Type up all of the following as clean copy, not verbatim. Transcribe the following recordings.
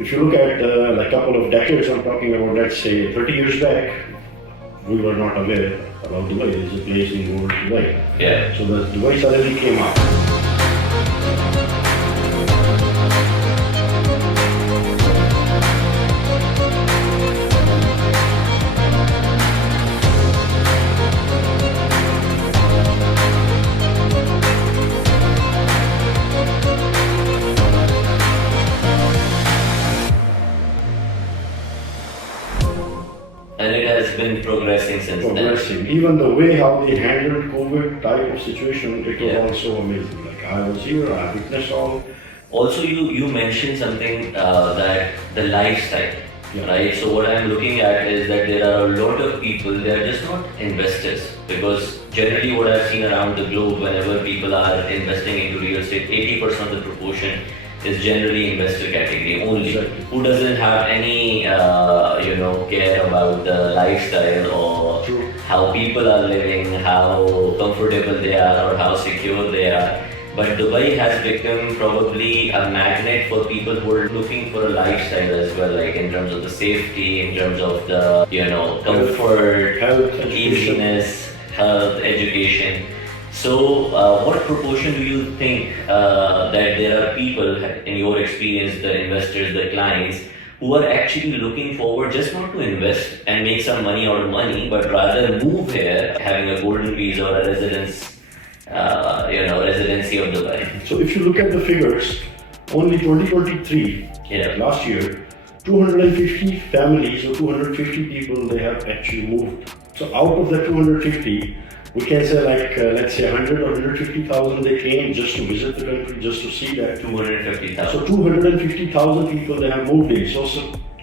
if you look at a couple of decades, I'm talking about, let's say 30 years back, we were not aware about Dubai. There's a place in world Dubai. Yeah. So the Dubai suddenly came up. And it has been progressing since Progressing. Even the way how they handled COVID type of situation, it was Yeah. also amazing. Like I was here, I witnessed all. Also, you mentioned something that the lifestyle, Yeah. right? So what I'm looking at is that there are a lot of people, they are just not investors, because generally what I've seen around the globe, whenever people are investing into real estate, 80% of the proportion is generally investor category only, Exactly. who doesn't have any care about the lifestyle or True. how people are living, how comfortable they are or how secure they are. But Dubai has become probably a magnet for people who are looking for a lifestyle as well, like in terms of the safety, in terms of the comfort, Health, education. easiness, health, education. So, what proportion do you think that there are people, in your experience, the investors, the clients, who are actually looking forward just not to invest and make some money out of money, but rather move here, having a golden visa or a residency of Dubai? So if you look at the figures, only 2023, Yeah. last year, 250 families or 250 people, they have actually moved. So out of the 250, we can say let's say 100 or 150,000, they came just to visit the country, just to see that. 250,000. So 250,000 people, they have moved in. So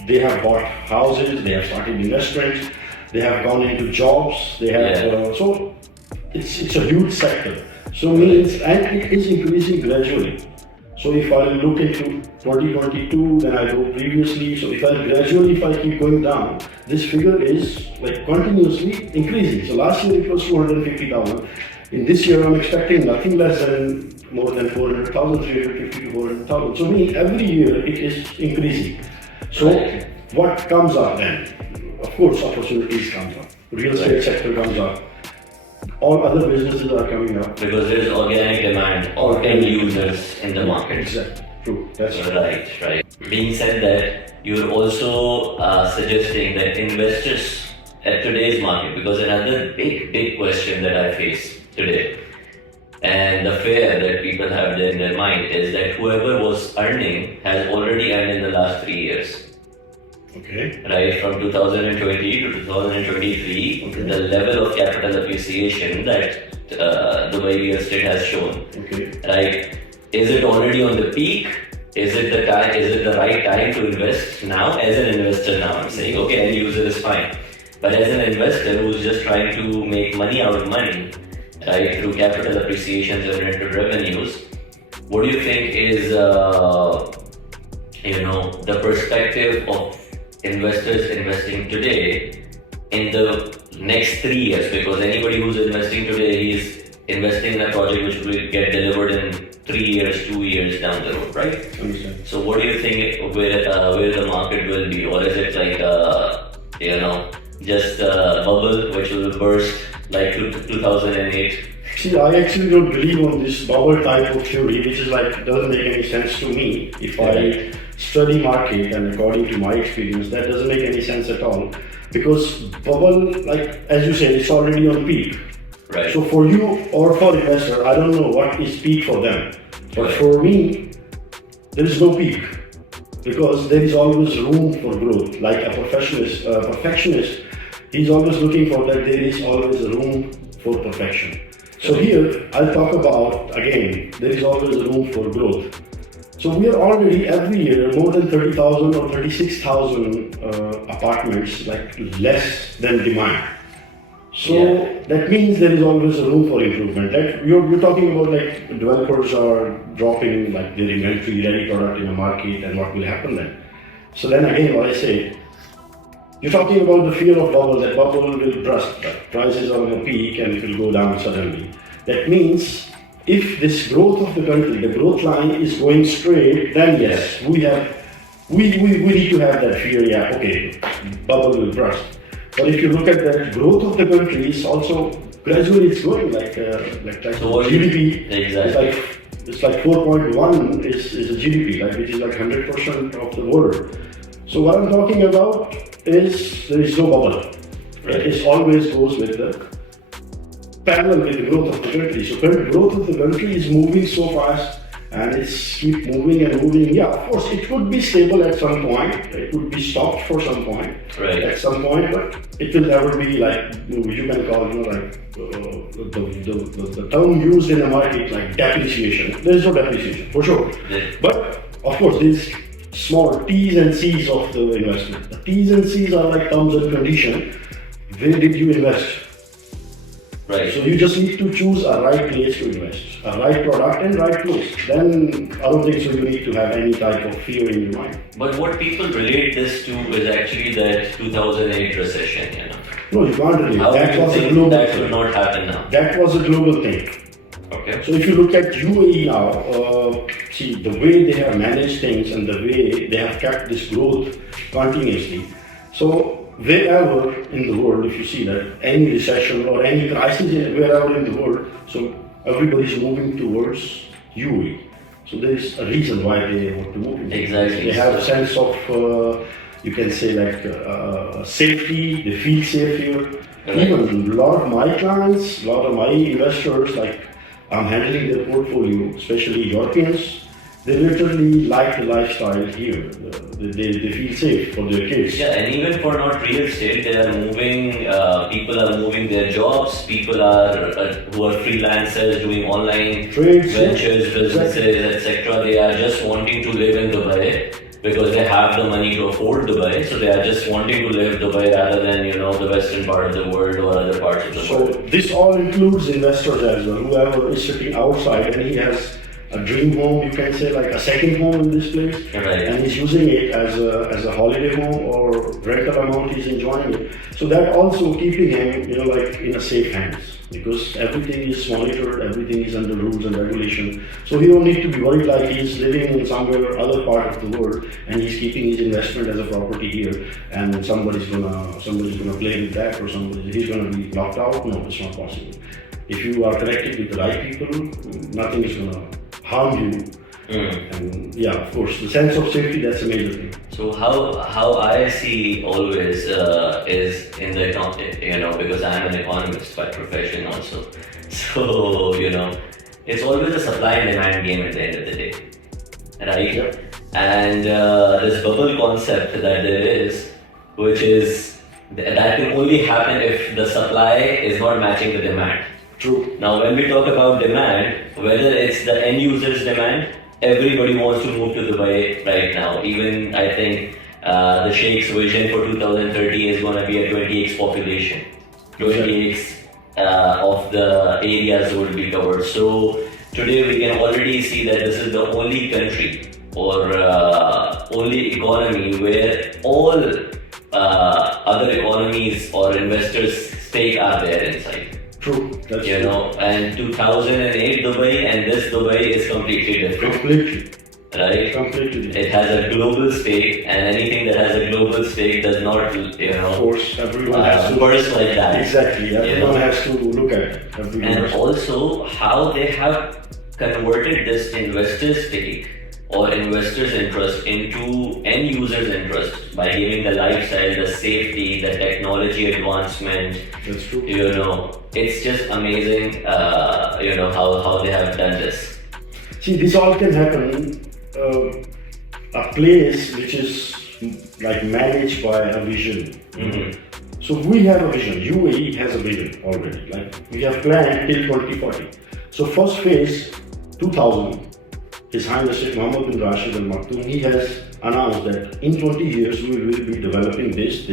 they have bought houses, they have started investments, they have gone into jobs, they have, Yeah. so it's a huge sector. So means, and it is increasing gradually. So if I look into 2022, then I go previously. So if I keep going down, this figure is like continuously increasing. So last year it was 250,000. In this year, I'm expecting nothing less than more than 400,000, 350 to 400,000. So meaning every year it is increasing. So Right. what comes up then? Of course, opportunities comes up. Real estate Right. sector comes up. All other businesses are coming up. Because there is organic demand or end users in the market. Exactly. True. That's right. Right, right. Being said that, you're also suggesting that investors at today's market, because another big question that I face today, and the fear that people have in their mind is that whoever was earning has already earned in the last 3 years. Okay. Right, from 2020 to 2023, Okay. the level of capital appreciation that Dubai real estate has shown. Okay. Right, is it already on the peak? Is it the time? Is it the right time to invest now? As an investor, now I'm saying, okay, end user is fine, but as an investor who's just trying to make money out of money, right, through capital appreciation generated revenues, what do you think is the perspective of investors investing today in the next 3 years? Because anybody who's investing today is investing in a project which will get delivered in 3 years, 2 years down the road, right? Understand. So what do you think where the market will be, or is it like just a bubble which will burst like 2008? See, I actually don't believe on this bubble type of theory, which is like doesn't make any sense to me. If I study market and according to my experience, that doesn't make any sense at all. Because bubble, like as you said, it's already on peak. Right. So for you or for investor, I don't know what is peak for them. But Right. for me, there is no peak. Because there is always room for growth. Like a perfectionist, he's always looking for that there is always room for perfection. So here, I'll talk about, again, there is always room for growth. So we are already every year more than 30,000 or 36,000 apartments, like less than demand. So that means there is always room for improvement. Like you're talking about like developers are dropping like their inventory ready product in the market, and what will happen then? So then again, what I say, you're talking about the fear of bubble, that bubble will burst, that prices are on a peak and it will go down suddenly. That means if this growth of the country, the growth line is going straight, then yes, we have we need to have that fear, yeah, okay, bubble will burst. But if you look at the growth of the country, it's also gradually it's growing like So what GDP. exactly? It's like 4.1 is a GDP, like which is like 100% of the world. So what I'm talking about is there is no bubble. Right? It always goes with the parallel with the growth of the country. So current growth of the country is moving so fast and it's keep moving and moving. Yeah, of course, it could be stable at some point. It could be stopped for some point. Right. At some point, but it will never be like you can call like the term used in the market like depreciation. There is no depreciation for sure. Yeah. But of course, these small T's and C's of the investment. The T's and C's are like terms and condition. Where did you invest? Right. So you just need to choose a right place to invest, a right product and right place. Then I don't think so you need to have any type of fear in your mind. But what people relate this to is actually that 2008 recession, you know. No, you can't relate. How That do you was a think global that thing. should not happen now? That was a global thing. Okay. So if you look at UAE now, see the way they have managed things and the way they have kept this growth continuously. So wherever in the world, if you see that any recession or any crisis wherever in the world, so everybody is moving towards UAE. So there is a reason why they want to move. Exactly. They have a sense of, you can say like safety. They feel safe here. Right. Even a lot of my clients, a lot of my investors, like I'm handling their portfolio, especially Europeans. They literally like the lifestyle here. They feel safe for their kids. Yeah, and even for not real estate, they are moving. People are moving their jobs. People are who are freelancers doing online Trades, ventures, businesses, exactly. etc. They are just wanting to live in Dubai because they have the money to afford Dubai. So they are just wanting to live Dubai rather than the western part of the world or other parts of the So world. this all includes investors as well. Whoever is sitting outside and he has a dream home, you can say like a second home in this place, Right. and he's using it as a holiday home or rental amount, he's enjoying it. So that also keeping him, like in a safe hands because everything is monitored, everything is under rules and regulation. So he don't need to be worried like he's living in somewhere other part of the world and he's keeping his investment as a property here and somebody's gonna play with that or he's gonna be locked out. No, it's not possible. If you are connected with the right people, nothing is gonna harm you. And yeah, of course, the sense of safety, that's a major thing. So how I see always is in the because I am an economist by profession also. So it's always a supply and demand game at the end of the day, right? Yep. And this bubble concept that there is, which is that can only happen if the supply is not matching the demand. True. Now, when we talk about demand, whether it's the end user's demand, everybody wants to move to Dubai right now. Even I think the Sheikh's vision for 2030 is going to be a 20x population. 20x of the areas will be covered. So today we can already see that this is the only country or only economy where all other economies or investors' stake are there inside. True. That's And 2008 Dubai and this Dubai is completely different. Completely. Right? Completely. It has a global stake, and anything that has a global stake does not, Of course, everyone has to. burst like that. Exactly. Everyone has to look at it. And also how they have converted this investor stake or investors' interest into end users' interest by giving the lifestyle, the safety, the technology advancement. That's true. It's just amazing. How they have done this. See, this all can happen. A place which is like managed by a vision. Mm-hmm. So we have a vision. UAE has a vision already. Like we have planned till 2040. So first phase, 2000. His Highness Sheikh Mohammed bin Rashid Al Maktoum, he has announced that in 20 years we will be developing this.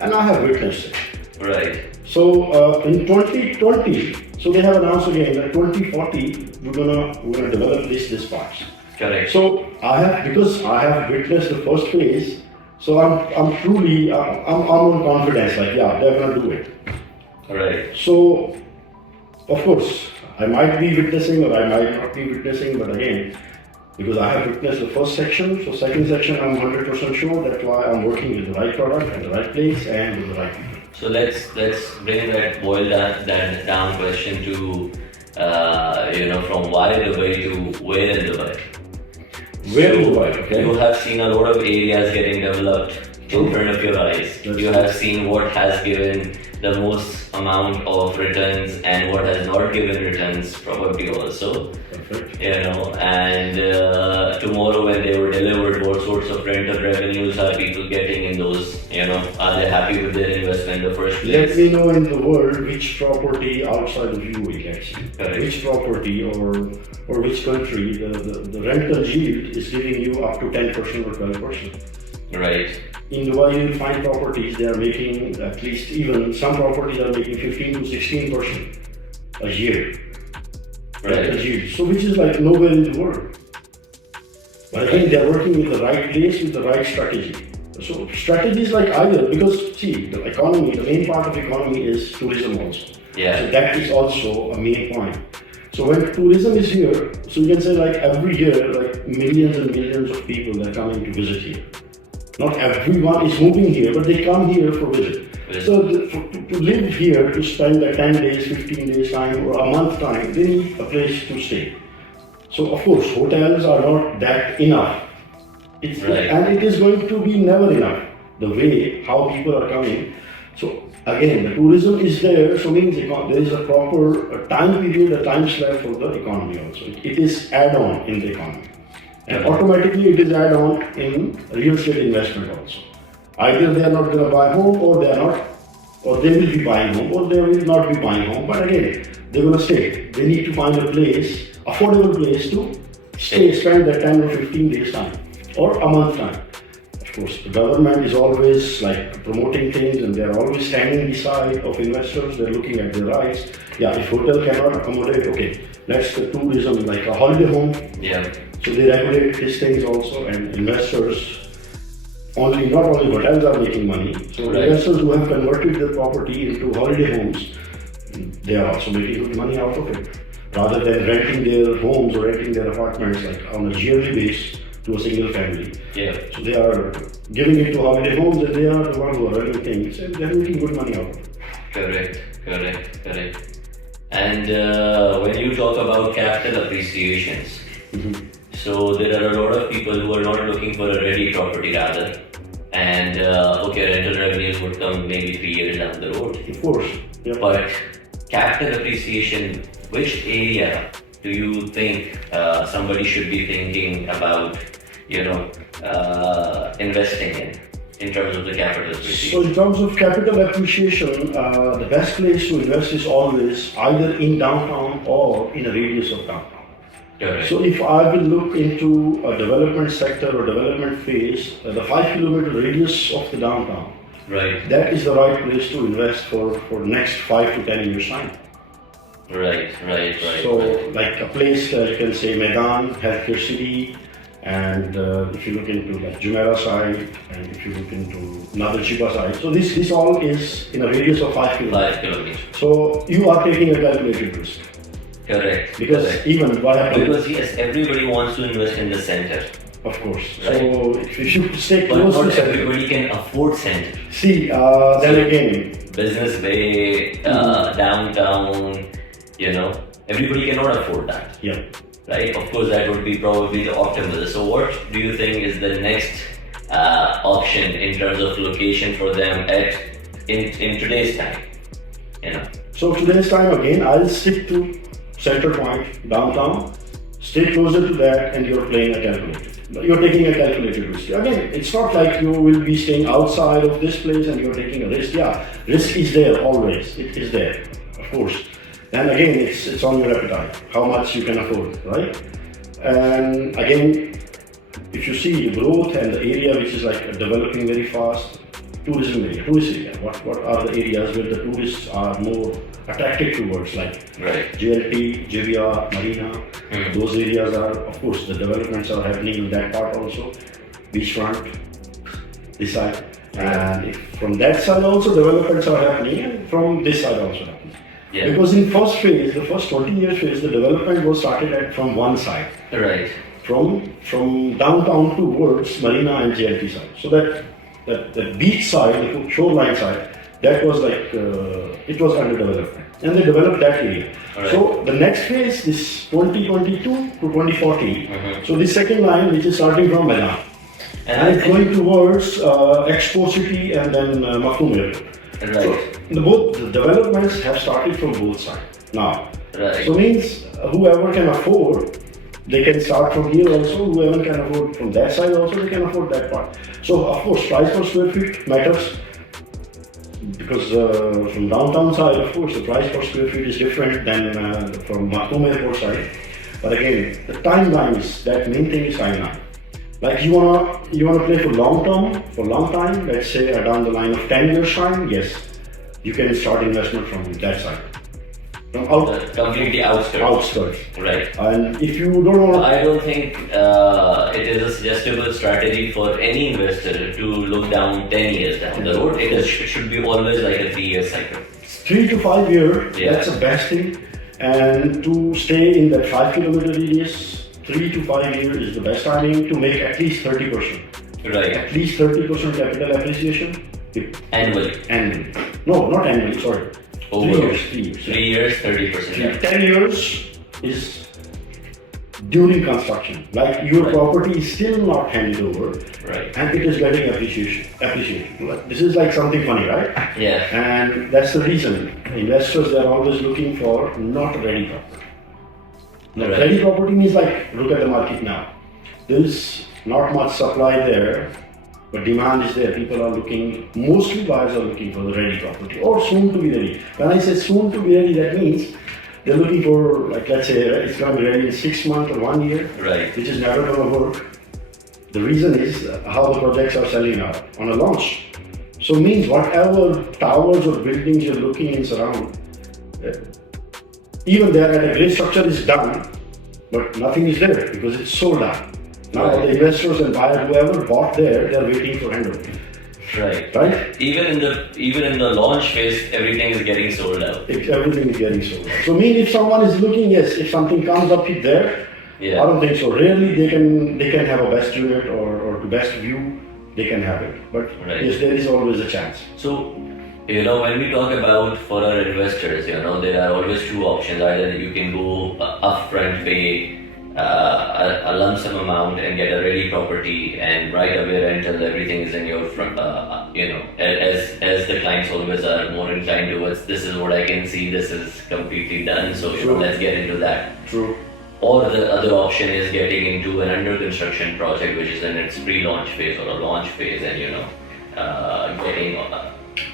And I have witnessed it. Right. So in 2020, so they have announced again that 2040 we're gonna develop this parts. Correct. So because I have witnessed the first phase, so I'm truly on confidence. Like they're gonna do it. Right. So of course I might be witnessing or I might not be witnessing, but again, because I have witnessed the first section. So second section, I'm 100% sure. That's why I'm working with the right product at the right place and with the right people. So let's bring that down question to from why Dubai to where in Dubai. Where in Dubai? Okay. You have seen a lot of areas getting developed in front of your eyes. You have seen what has given the most amount of returns and what has not given returns probably also. Perfect. And tomorrow when they were delivered, what sorts of rental revenues are people getting in those? Are they happy with their investment in the first place? Let me know in the world which property outside of UAE actually. Correct. Which property or which country the rental yield is giving you up to 10% or 12%. Right. In Dubai, you will find properties they are making at least even some properties are making 15 to 16% a year. Right. Rental yield. So which is like nowhere in the world. But again, they are working with the right place with the right strategy. So strategies like either because see the economy, the main part of the economy is tourism also. Yeah. So that is also a main point. So when tourism is here, so you can say like every year, like millions and millions of people are coming to visit here. Not everyone is moving here, but they come here for visit. So to live here, to spend like 10 days, 15 days time or a month time, they need a place to stay. So of course, hotels are not that enough. And it is going to be never enough, the way how people are coming. So again, the tourism is there, so means there is a proper time period, a time slab for the economy also. It is add-on in the economy. And automatically it is add-on in real estate investment also. Either they are not going to buy home or they are not, or they will be buying home or they will not be buying home. But again, they're going to stay. They need to find a place, affordable place to stay, spend that 10 or 15 days time or a month time. Of course, the government is always like promoting things and they're always standing beside of investors. They're looking at their rights. Yeah, if hotel cannot accommodate, okay, let's the tourism like a holiday home. Yeah. So they regulate these things also, and investors not only hotels are making money. So investors who have converted their property into holiday homes, they are also making good money out of it. Rather than renting their homes or renting their apartments like on a yearly basis to a single family. Yeah. So they are giving it to holiday homes and they are the one who are running things and they are making good money out of it. Correct. And when you talk about capital appreciations, so there are a lot of people who are not looking for a ready property rather. And rental revenues would come maybe 3 years down the road. Of course. Yeah. But capital appreciation, which area do you think somebody should be thinking about, investing in terms of the capital appreciation? So in terms of capital appreciation, the best place to invest is always either in downtown or in a radius of downtown. Correct. So if I will look into a development sector or development phase, the 5 kilometer radius of the downtown, right, that is the right place to invest for next 5 to 10 years time. Right. So like a place you can say Medan, Healthcare City, and if you look into like Jumeirah side, and if you look into Nadir Sheba side, so this all is in a radius of 5 kilometers. 5 kilometers. So you are taking a calculated risk. Correct. Because even what happens? Because yes, everybody wants to invest in the center. Of course. Right. So if you should stay But close not to center. everybody can afford center. See, then again. Business Bay, downtown, everybody cannot afford that. Yeah. Right? Of course, that would be probably the optimal. So what do you think is the next option in terms of location for them in today's time? So today's time again, I'll stick to center point, downtown, stay closer to that and you're playing a calculated. You're taking a calculated risk. Again, it's not like you will be staying outside of this place and you're taking a risk. Yeah, risk is there always. It is there, of course. And again, it's on your appetite, how much you can afford, right? And again, if you see the growth and the area which is like developing very fast, tourist area. What are the areas where the tourists are more attracted towards, like JLT, JVR, Marina? Those areas are, of course, the developments are happening in that part also, beachfront, this side. And from that side also developments are happening, and from this side also happening. Because in first phase, the first 20 years phase, the development was started from one side. Right. from downtown towards Marina and JLT side. So that beach side, the shoreline side, that was like it was under development, and they developed that area. Right. So the next phase is 2022 to 2040. So the second line, which is starting from Marina, and it's going towards Expo City and then Maktoum Airport. Right. So both the developments have started from both sides now. Right. So means whoever can afford, they can start from here also. Whoever can afford from that side also, they can afford that part. So of course, price per square feet matters because from downtown side, of course, the price per square feet is different than from Maktoum Airport side. But again, the timeline is that main thing is timeline. Like you wanna play for long term, for long time. Let's say down the line of 10 years time, yes, you can start investment from that side. From Completely outskirts. Outskirts. Right. And if you don't want, I don't think it is a suggestible strategy for any investor to look down 10 years down the road. It should be always like a 3-year cycle. 3 to 5 years, Yeah. that's the best thing. And to stay in that 5-kilometer radius, 3 to 5 years is the best timing to make at least 30%. Right. At least 30% capital appreciation. Annually. Annually. No, not annually, sorry. Over 3 years. 3 years. 3 years, 30%. Yeah. 10 years is during construction. Like your Right. property is still not handed over, Right. and it is getting appreciation. This is like something funny, right? Yeah. And that's the reason investors are always looking for not ready property. Now, Right. ready property means like look at the market now. There is not much supply there, but demand is there. People are looking, mostly buyers are looking for the ready property or soon to be ready. When I say soon to be ready, that means they're looking for, like, let's say it's going to be ready in 6 months or 1 year, Right. which is never going to work. The reason is how the projects are selling out on a launch. So means whatever towers or buildings you're looking in surround, even there at a grid structure is done, but nothing is there because it's sold out. Now Right. the investors and buyers, whoever bought there, they're waiting for handover. Right. Right? Even in the launch phase, everything is getting sold out. Everything is getting sold out. So mean if someone is looking, yes, if something comes up there, Yeah. I don't think so. Rarely they can have a best unit or the best view, they can have it. But Right. yes, there is always a chance. So, when we talk about for our investors, there are always two options. Either you can go upfront, pay a lump sum amount and get a ready property and right away rental, everything is in your front, as the clients always are more inclined towards this is what I can see, this is completely done, so True. let's get into that. True. Or the other option is getting into an under construction project which is in its pre-launch phase or a launch phase and getting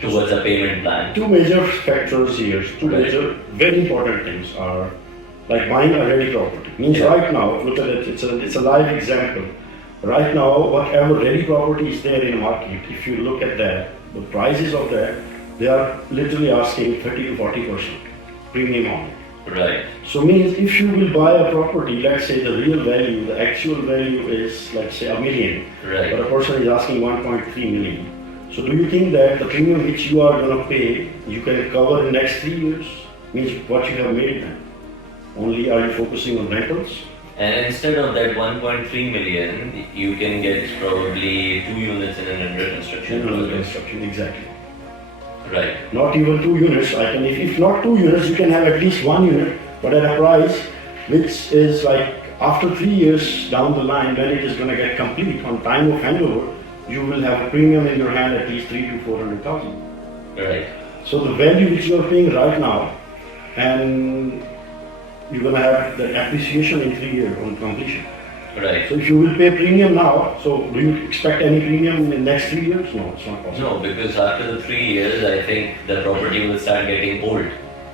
towards a payment plan. Two major factors here, two Right. major very important things are like buying a ready property. Means Yeah. right now, look at it, it's a live example. Right now, whatever ready property is there in the market, if you look at that, the prices of that, they are literally asking 30 to 40% premium on it. Right. So means if you will buy a property, let's say the real value, the actual value is let's say $1 million, Right. but a person is asking 1.3 million. So do you think that the premium which you are going to pay, you can cover in the next 3 years? Means what you have made then? Only are you focusing on rentals? And instead of that 1.3 million, you can get probably 2 units in an under construction Under project. construction, exactly. Right. Not even 2 units. I can, if not 2 units, you can have at least 1 unit, but at a price which is like after 3 years down the line, when it is going to get complete on time of handover, you will have a premium in your hand at least 3 to 400,000. Right. So the value which you are paying right now, and you're going to have the appreciation in 3 years on completion. Right. So if you will pay premium now, so do you expect any premium in the next 3 years? No, it's not possible. No, because after the 3 years, I think the property will start getting old.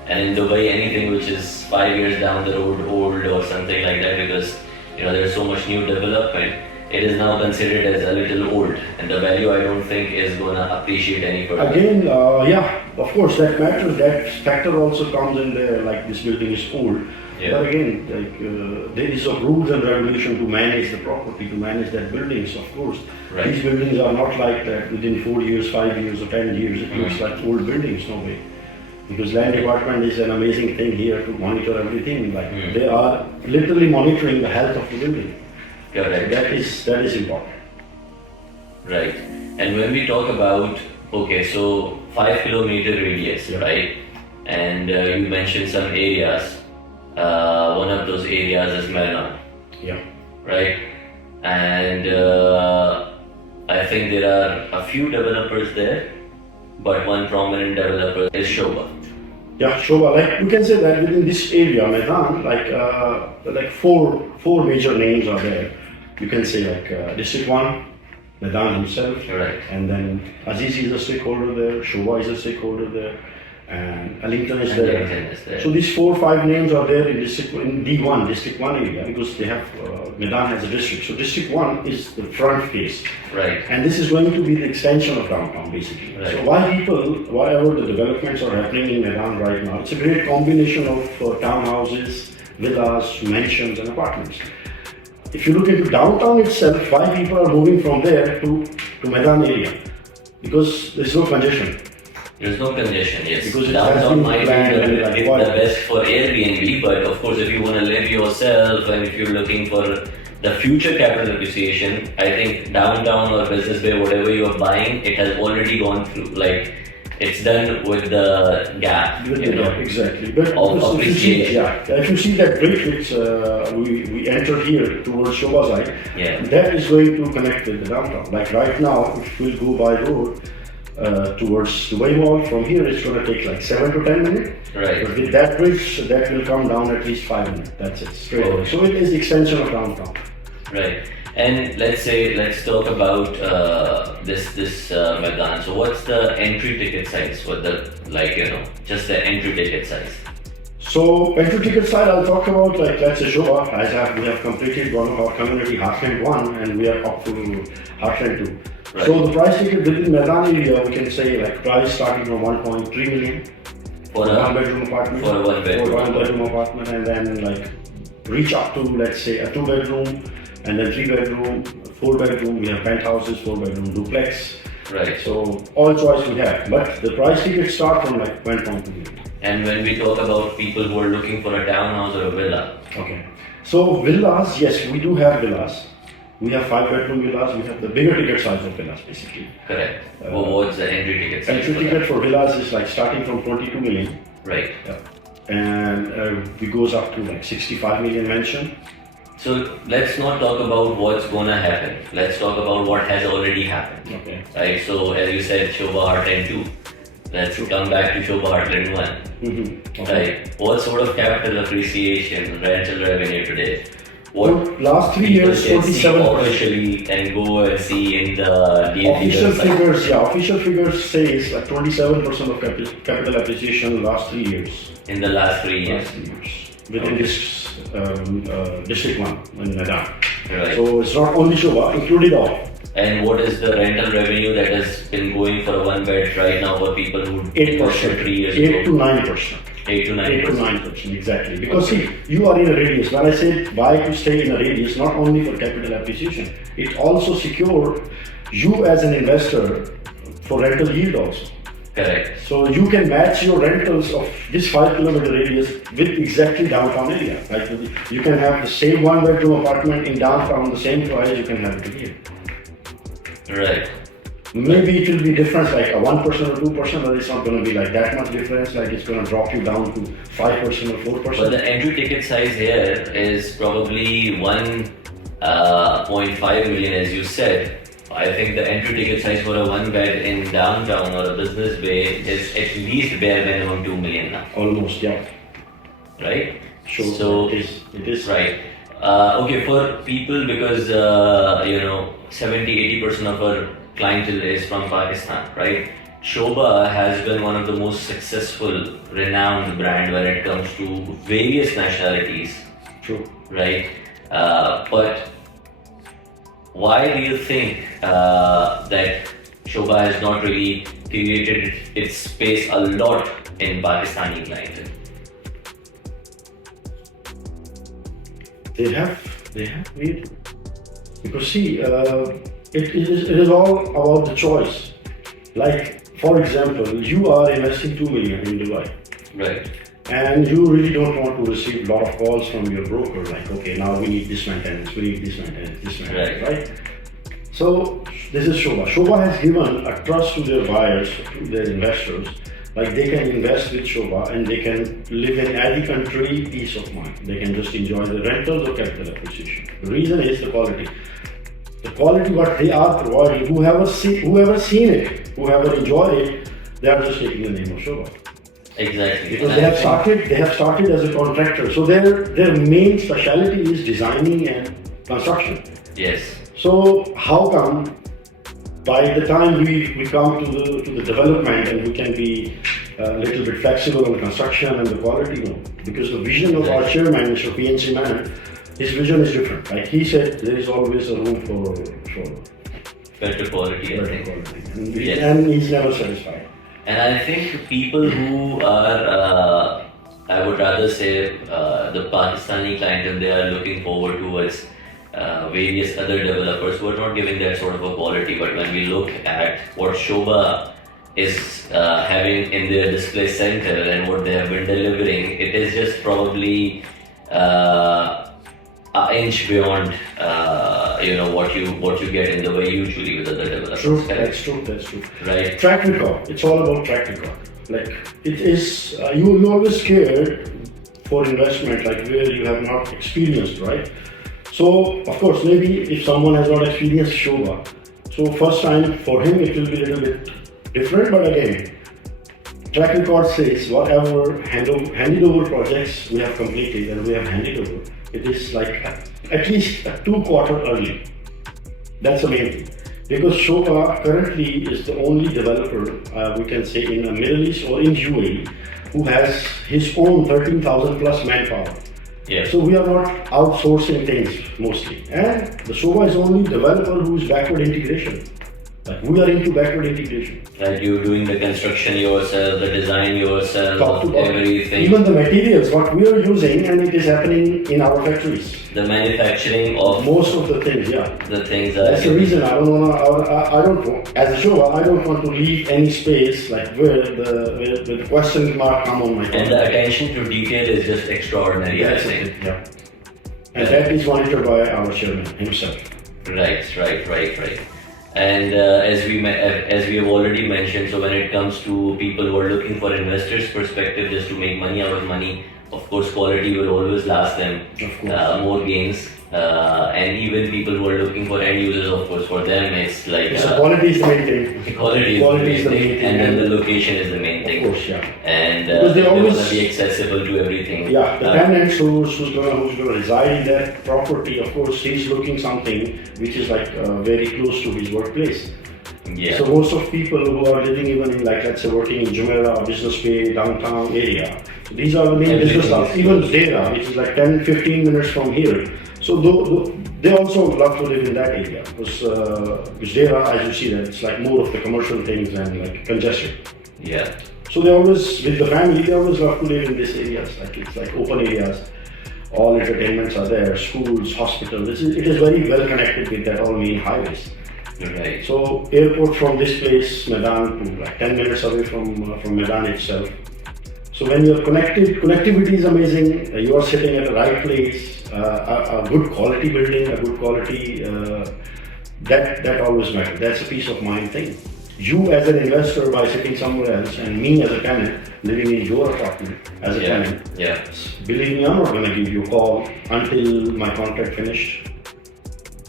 And in Dubai, anything which is 5 years down the road old or something like that, because there's so much new development, it is now considered as a little old, and the value I don't think is gonna appreciate any further. Again, yeah, of course that matters. That factor also comes in there. Like this building is old, Yeah. but again, like there is a rules and regulation to manage the property, to manage that building. So of course, Right. these buildings are not like that within 4 years, 5 years, or 10 years. It looks like old buildings, no way. Because land department is an amazing thing here to monitor everything. Like they are literally monitoring the health of the building. Correct. That is important. Right. And when we talk about, okay, so 5 kilometer radius, right? And you mentioned some areas. One of those areas is Melbourne. Yeah. Right? And I think there are a few developers there, but one prominent developer is Shobha. Yeah, Shobha, like you can say that within this area, Medan, like four major names are there. You can say like District 1, Medan himself, Right. and then Aziz is a stakeholder there, Shobha is a stakeholder there, and Ellington is there. Ellington is there. So these 4 or 5 names are there in D1, District 1 area, because they have, Medan has a district. So District 1 is the front face. Right. And this is going to be the extension of downtown, basically. Right. So whatever the developments are happening in Medan right now, it's a great combination of townhouses, villas, mansions, and apartments. If you look into downtown itself, why people are moving from there to Medan area? Because there's no congestion. There's no congestion, yes. Because it has Downtown been might planned be and the best for Airbnb, but of course, if you want to live yourself and if you're looking for the future capital appreciation, I think downtown or Business Bay, whatever you're buying, it has already gone through. Like, it's done with the gap. With you the know, gap, exactly. But of if you see, appreciation. if you see that bridge which we entered here towards Shobha side, Yeah. that is going to connect with the downtown. Like right now, if we'll go by road towards Dubai Mall, from here it's going to take like 7 to 10 minutes. Right. But with that bridge, that will come down at least 5 minutes. That's it. Straight away. So it is the extension of downtown. Right. And let's talk about this Medan. So what's the entry ticket size for the, just the entry ticket size? So entry ticket side, I'll talk about like let's say Shobha, we have completed one of our community Heartland 1 and we are up to Heartland 2. Right. So the price ticket within Medan area, we can say like price starting from 1.3 million For a one bedroom apartment. For a one bedroom. For one bedroom apartment, and then like reach up to let's say a 2 bedroom, and then 3 bedroom, 4 bedroom. We have penthouses, 4 bedroom duplex. Right. So all choice we have, but the price tickets start from like 1.2 million. And when we talk about people who are looking for a townhouse or a villa, Okay. So villas, yes, we do have villas. We have 5 bedroom villas. We have the bigger ticket size of villas, basically. correct? What's the entry ticket size? Entry for ticket that? for villas is like starting from 22 million. Right. And it goes up to like 65 million mention. So let's not talk about what's gonna happen. Let's talk about what has already happened. Okay. Right. So as you said, Shobha Heartland 2. Let's come back to Shobha Heartland 1. Mm-hmm. Okay. Right. What sort of capital appreciation, rental revenue today? Well, last 3 years, people can see 27%. officially and go and see in the DFE Official website? figures, official figures says like 27% of capital appreciation last 3 years. In the last 3 years. Last 3 years. Within this District 1 in Medan. Right. So it's not only Shobha, included all. And what is the rental revenue that has been going for a one bed right now for people who 8%. 3 years 8 to ago? 9%. 8 to 9 8 to 9%, exactly. Because see, you are in a radius. When I say buy to stay in a radius, not only for capital appreciation, it also secure you as an investor for rental yield also. Correct. So you can match your rentals of this 5 kilometer radius with exactly downtown area. Like you can have the same 1 bedroom apartment in downtown, the same price you can have it here. Right. Maybe it will be different, like a 1% or 2%, but it's not going to be like that much difference. Like it's going to drop you down to 5% or 4%. But the entry ticket size here is probably 1.5 million, as you said. I think the entry ticket size for a one bed in downtown or a business bay is at least bare minimum 2 million now. Almost, yeah. Right? Sure. So it is right. Okay, for people, because 70-80% of our clientele is from Pakistan, right? Shobha has been one of the most successful, renowned brand when it comes to various nationalities, True. right? But why do you think that Shobha has not really created its space a lot in Pakistani clientele? They have made, because see, it is all about the choice. Like, for example, you are investing 2 million in Dubai, Right. and you really don't want to receive a lot of calls from your broker, like, okay, now we need this maintenance, we need this maintenance, this maintenance, right? So this is Shobha. Shobha has given a trust to their buyers, to their investors, like they can invest with Shobha and they can live in any country peace of mind. They can just enjoy the rentals or capital appreciation. The reason is the quality. The quality what they are providing, whoever seen it, whoever enjoyed it, they are just taking the name of Shobha. Exactly. Because they have started as a contractor. So their main specialty is designing and construction. Yes. So how come by the time we come to the development and we can be a little bit flexible on construction and the quality? No. Because the vision of our chairman, Mr. PNC Mann, his vision is different. Like he said, there is always a room for better quality. And he's never satisfied. And I think people who are, I would rather say, the Pakistani clientele, they are looking forward towards various other developers who are not giving that sort of a quality. But when we look at what Shobha is having in their display center and what they have been delivering, it is just probably an inch beyond what you get in the way usually with other developers. True, that's true. Right. Track record. It's all about track record. Like it is, you always scared for investment, like where you have not experienced, right? So of course, maybe if someone has not experienced Shobha, so first time for him it will be a little bit different. But again, track record says whatever handed over projects we have completed and we have handed over, it is like at least 2 quarters early. That's the main thing. Because Shobha currently is the only developer, we can say in the Middle East or in UAE, who has his own 13,000 plus manpower. Yeah. So we are not outsourcing things mostly. And the Shobha is only developer who is backward integration. Like we are into backward integration. Like you're doing the construction yourself, the design yourself, everything. Even the materials, what we are using, and it is happening in our factories. The manufacturing of most of the things, yeah. The things that's the reason I don't want, as a Shobha, I don't want to leave any space like where the question mark come on my head. And the attention to detail is just extraordinary. That's it, yeah. And that is monitored by our chairman himself. Right. And as we have already mentioned, so when it comes to people who are looking for investors' perspective, just to make money out of money, of course, quality will always last them more gains. And even people who are looking for end users, of course, for them it's like quality is the main thing. Quality is the main thing, and then the location is the main thing. Of course, yeah. And they want to be accessible to everything. Yeah, the tenant who's going to reside in that property, of course, he's looking something which is like very close to his workplace. Yeah. So most of people who are living even in, like, let's say, working in Jumeirah, Business Bay, downtown area, these are the main business hubs. Even Dera, which is like 10-15 minutes from here. So they also love to live in that area because Dera, as you see, that it's like more of the commercial things and like congestion. Yeah. So they always, with the family, they always love to live in these areas. Like it's like open areas. All entertainments are there, schools, hospitals. It is very well connected with that all main highways. Right. So airport from this place, Medan, to like 10 minutes away from Medan itself. So when you're connected, connectivity is amazing. You are sitting at the right place, a good quality building, a good quality, that always matters. That's a peace of mind thing. You as an investor by sitting somewhere else, and me as a tenant living in your apartment as a tenant. Yeah. Believe me, I'm not going to give you a call until my contract finished.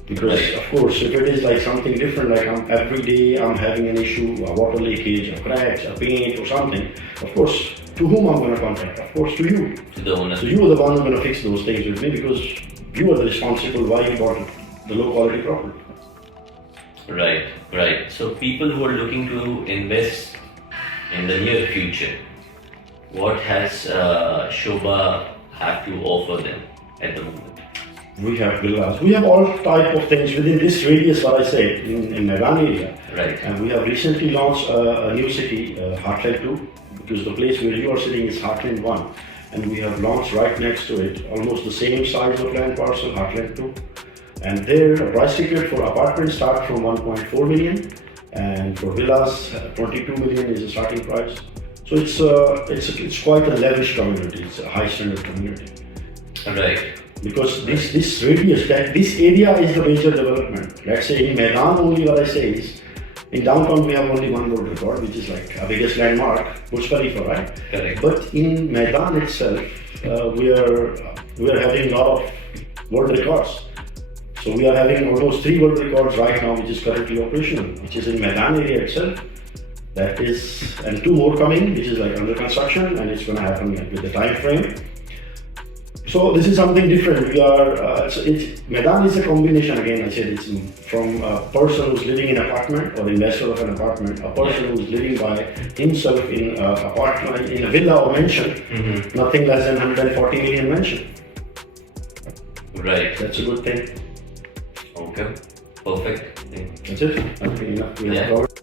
Because of course, if it is like something different, like every day I'm having an issue, a water leakage, a cracks, a paint or something, of course, to whom I'm going to contact? Of course, to you. To the owner. So you are the one who's going to fix those things with me because you are the responsible why you bought the low quality property. Right. So people who are looking to invest in the near future, what has Shobha have to offer them at the moment? We have villas. We have all type of things within this radius, what I said, in Medan area. Right. And we have recently launched a new city, Heartland 2, because the place where you are sitting is Heartland 1. And we have launched right next to it, almost the same size of land parcel, Heartland 2. And there, the price ticket for apartments start from 1.4 million. And for villas, 22 million is the starting price. So it's quite a lavish community. It's a high standard community. Right. Because this radius, this area is the major development. Let's say in Maidan only, what I say is, in downtown we have only one world record, which is like our biggest landmark, Burj Khalifa, right? Correct. But in Maidan itself, we are having a lot of world records. So we are having almost 3 world records right now, which is currently operational, which is in Maidan area itself. That is, and 2 more coming, which is like under construction, and it's going to happen with the time frame. So this is something different. We are, Maidan is a combination, again I said, it's from a person who's living in an apartment or investor of an apartment, a person who's living by himself in an apartment, in a villa or mansion, nothing less than 140 million mansion. Right. That's a good thing. Okay. Perfect. That's it. I think enough. We have covered.